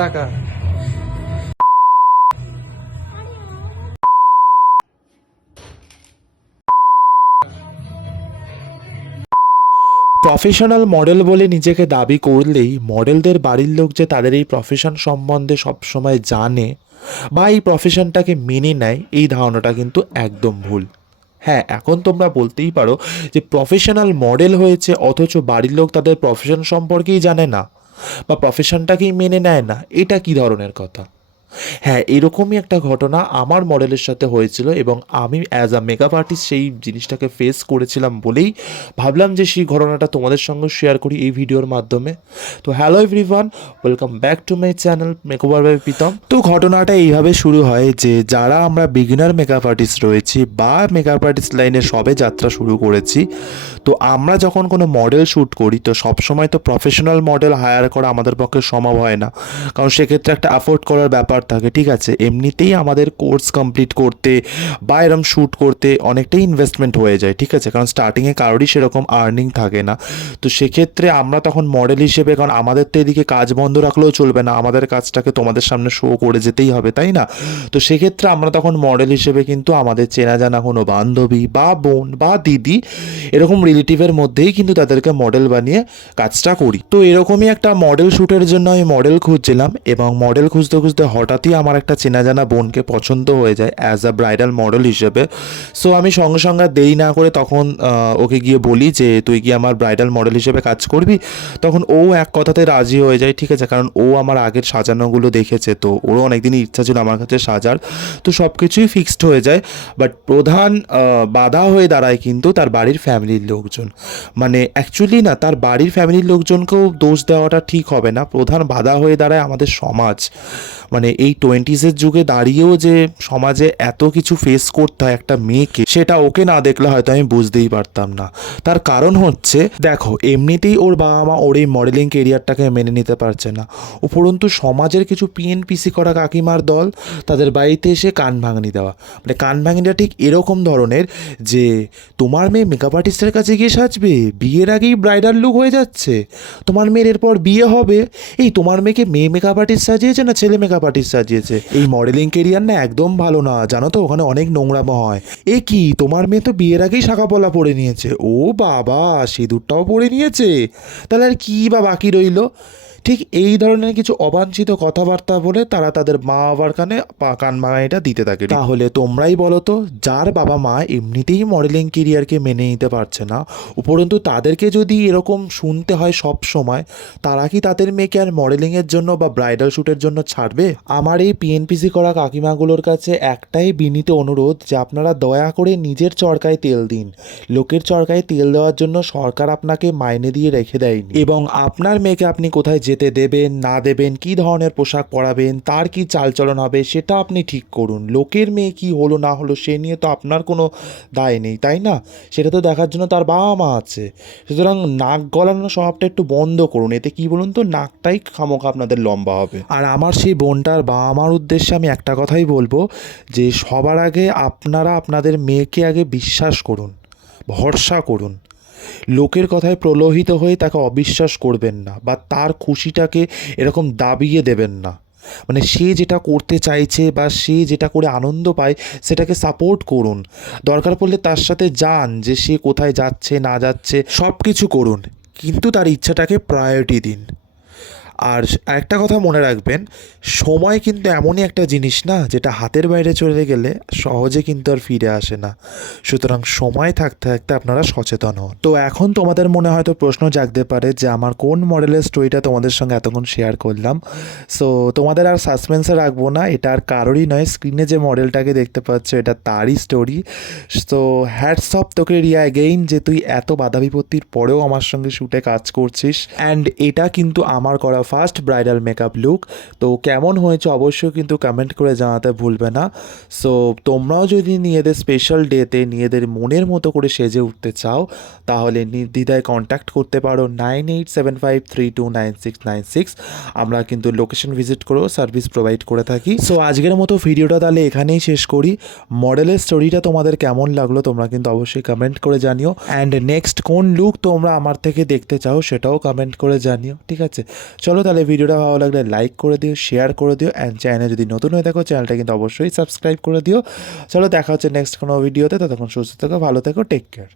টাকা। Professional model বলে নিজেকে দাবি করলেই মডেলদের বাড়ির লোক যে তাদের এই প্রফেশন সম্বন্ধে সবসময় জানে বা এই প্রফেশনটাকে মেনে নেয়, এই ধারণাটা কিন্তু একদম ভুল। হ্যাঁ, এখন তোমরা বলতেই পারো যে প্রফেশনাল মডেল হয়েছে অথচ বাড়ির লোক তাদের প্রফেশন সম্পর্কেই জানে না বা প্রফেশনটাকেই মেনে নেয় না, এটা কি ধরনের কথা? হ্যাঁ, এরকমই একটা ঘটনা আমার মডেলের সাথে হয়েছিল এবং আমি অ্যাজ আ মেকআপ আর্টিস্ট সেই জিনিসটাকে ফেস করেছিলাম বলেই ভাবলাম যে সেই ঘটনাটা তোমাদের সঙ্গে শেয়ার করি এই ভিডিওর মাধ্যমে। তো hello everyone, welcome back to my channel makeover by Pritam. তো ঘটনাটা এইভাবে শুরু হয় যে যারা আমরা বিগিনার মেকআপ আর্টিস্ট রয়েছি বা মেকআপ আর্টিস্ট লাইনে সবে যাত্রা শুরু করেছি, তো আমরা যখন কোনো মডেল শ্যুট করি তো সবসময় তো প্রফেশনাল মডেল হায়ার করা আমাদের পক্ষে সম্ভব হয় না, কারণ সেক্ষেত্রে একটা অ্যাফোর্ড করার ব্যাপার থাকে। ঠিক আছে, এমনিতেই আমাদের কোর্স কমপ্লিট করতে বা এরম শ্যুট করতে অনেকটাই ইনভেস্টমেন্ট হয়ে যায়। ঠিক আছে, কারণ স্টার্টিংয়ে কারোরই সেরকম আর্নিং থাকে না। তো সেক্ষেত্রে আমরা তখন মডেল হিসেবে, কারণ আমাদের তো এদিকে কাজ বন্ধ রাখলেও চলবে না, আমাদের কাজটাকে তোমাদের সামনে শো করে যেতেই হবে, তাই না? তো সেক্ষেত্রে আমরা তখন মডেল হিসেবে কিন্তু আমাদের চেনা জানা কোনো বান্ধবী বা বোন বা দিদি এরকম রিলেটিভের মধ্যেই কিন্তু তাদেরকে মডেল বানিয়ে কাজটা করি। তো এরকমই একটা মডেল শ্যুটের জন্য আমি মডেল খুঁজছিলাম এবং মডেল খুঁজতে খুঁজতে হঠাৎই আমার একটা চেনা জানা বোনকে পছন্দ হয়ে যায় অ্যাজ আ ব্রাইডাল মডেল হিসেবে। সো আমি সঙ্গে সঙ্গে আর দেরি না করে তখন ওকে গিয়ে বলি যে তুই কি আমার ব্রাইডাল মডেল হিসেবে কাজ করবি? তখন ও এক কথাতে রাজি হয়ে যায়। ঠিক আছে, কারণ ও আমার আগের সাজানোগুলো দেখেছে, তো ওরও অনেকদিনই ইচ্ছা ছিল আমার কাছে সাজার। তো সব কিছুই ফিক্সড হয়ে যায়। বাট প্রধান বাধা হয়ে দাঁড়ায় কিন্তু তার বাড়ির ফ্যামিলির লোকজন। মানে অ্যাকচুয়ালি না, তার বাড়ির ফ্যামিলির লোকজনকেও দোষ দেওয়াটা ঠিক হবে না, প্রধান বাধা হয়ে দাঁড়ায় আমাদের সমাজ। মানে এই 20s যুগে দাঁড়িয়েও যে সমাজে এত কিছু ফেস করতে হয় একটা মেয়েকে, সেটা ওকে না দেখলে হয়তো আমি বুঝতেই পারতাম না। তার কারণ হচ্ছে, দেখো, এমনিতেই ওর বাবা মা ওর এই মডেলিং কেরিয়ারটাকে মেনে নিতে পারছে না, উপরন্তু সমাজের কিছু পিএনপিসি করা কাকিমার দল তাদের বাড়িতে এসে কান ভাঙনি দেওয়া। মানে কান ভাঙনিটা ঠিক এরকম ধরনের যে তোমার মেয়ে মেকআপ আর্টিস্টের কাছে গিয়ে সাজবে, বিয়ের আগেই ব্রাইডাল লুক হয়ে যাচ্ছে, তোমার মেয়ের এরপর বিয়ে হবে, এই তোমার মেয়েকে মেয়ে মেকআপ আর্টিস্ট সাজিয়েছে না ছেলে মেকআপ আর্টিস্ট সাজিয়েছে? এই মডেলিং কেরিয়ার না একদম ভালো না, জানো তো, ওখানে অনেক নোংরামো হয়। এ কি, তোমার মেয়ে তো বিয়ের আগেই শাঁখাপলা পরে নিয়েছে, ও বাবা সিঁদুরটাও পরে নিয়েছে, তাহলে আর কি বা বাকি রইলো? ঠিক এই ধরনের কিছু অবাঞ্ছিত কথাবার্তা বলে তারা তাদের মা বাবার কান ভাঙানিটা দিতে থাকে। তাহলে তোমরাই বলো তো, যার বাবা মা এমনিতেই মডেলিং কেরিয়ারকে মেনে নিতে পারছে না, উপরন্তু তাদেরকে যদি এরকম শুনতে হয় সব সময়, তারা কি তাদের মেয়েকে আর মডেলিংয়ের জন্য বা ব্রাইডাল শ্যুটের জন্য ছাড়বে? আমার এই পিএনপিসি করা কাকিমাগুলোর কাছে একটাই বিনীত অনুরোধ যে আপনারা দয়া করে নিজের চরকায় তেল দিন। লোকের চরকায় তেল দেওয়ার জন্য সরকার আপনাকে মাইনে দিয়ে রেখে দেয়নি, এবং আপনার মেয়েকে আপনি কোথায় যেতে দেবেন না দেবেন, কী ধরনের পোশাক পরাবেন, তার কি চালচলন হবে সেটা আপনি ঠিক করুন। লোকের মেয়ে কি হলো না হলো সে নিয়ে তো আপনার কোনো দায় নেই, তাই না? সেটা তো দেখার জন্য তার বাবা মা আছে। সুতরাং নাক গলানোর স্বভাবটা একটু বন্ধ করুন, এতে কি বলুন তো, নাকটাই খামোখা আপনাদের লম্বা হবে। আর আমার সেই বোনটার বাবা মার উদ্দেশ্যে আমি একটা কথাই বলবো, যে সবার আগে আপনারা আপনাদের মেয়েকে আগে বিশ্বাস করুন, ভরসা করুন। লোকের কথায় প্রলোভিত হয়ে তাকে অবিশ্বাস করবেন না বা তার খুশিটাকে এরকম দাবিয়ে দেবেন না। মানে সে যেটা করতে চাইছে বা সে যেটা করে আনন্দ পায় সেটাকে সাপোর্ট করুন। দরকার পড়লে তার সাথে যান, যে সে কোথায় যাচ্ছে না যাচ্ছে সব কিছু করুন, কিন্তু তার ইচ্ছাটাকে প্রায়োরিটি দিন। আর একটা কথা মনে রাখবেন, সময় কিন্তু এমনই একটা জিনিস না যেটা হাতের বাইরে চলে গেলে সহজে কিন্তু আর ফিরে আসে না। সুতরাং সময় থাকতে থাকতে আপনারা সচেতন হন। তো এখন তোমাদের মনে হয়তো প্রশ্ন জাগতে পারে যে আমার কোন মডেলের স্টোরিটা তোমাদের সঙ্গে এতক্ষণ শেয়ার করলাম। সো তোমাদের আর সাসপেন্সে রাখবো না, এটা আর কারোরই নয়, স্ক্রিনে যে মডেলটাকে দেখতে পাচ্ছ এটা তারই স্টোরি। তো হ্যাটস অফ তোকে রিয়া এগেইন, যে তুই এত বাধা বিপত্তির পরেও আমার সঙ্গে শ্যুটে কাজ করছিস। অ্যান্ড এটা কিন্তু আমার করা ফার্স্ট ব্রাইডাল মেকআপ লুক। তো কেমন হয়েছে অবশ্যই কিন্তু কমেন্ট করে জানাতে ভুলবে না। সো তোমরাও যদি নিজেদের স্পেশাল ডেতে নিজেদের মনের মতো করে সেজে উঠতে চাও, তাহলে নির্দ্বিধায় কন্ট্যাক্ট করতে পারো 9875329696। আমরা কিন্তু লোকেশন ভিজিট করেও সার্ভিস প্রোভাইড করে থাকি। সো আজকের মতো ভিডিওটা তাহলে এখানেই শেষ করি। মডেলের স্টোরিটা তোমাদের কেমন লাগলো তোমরা কিন্তু অবশ্যই কমেন্ট করে জানিও। অ্যান্ড নেক্সট কোন লুক তোমরা আমার থেকে দেখতে চাও সেটাও কমেন্ট করে জানিও। ঠিক আছে, চলো চলো তাহলে ভিডিওটা ভালো লাগলে লাইক করে দিও, শেয়ার করে দিও, অ্যান্ড চ্যানেলে যদি নতুন হয়ে থাকো চ্যানেলটা কিন্তু অবশ্যই সাবস্ক্রাইব করে দিও। চলো দেখা হচ্ছে নেক্সট কোনো ভিডিওতে, ততক্ষণ সুস্থ থেকো, ভালো থেকো, টেক কেয়ার।